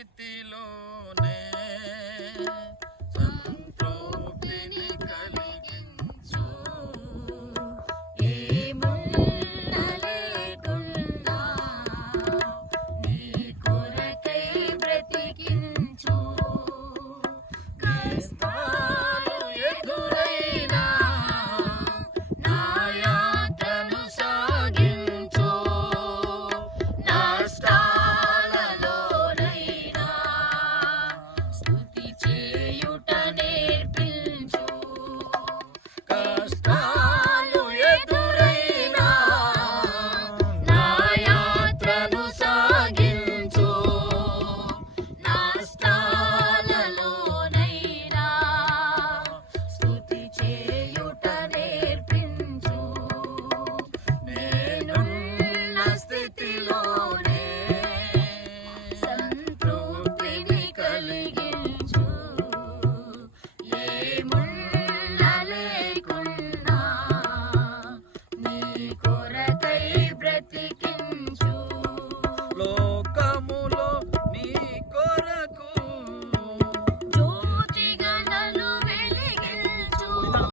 స్థితిలోనే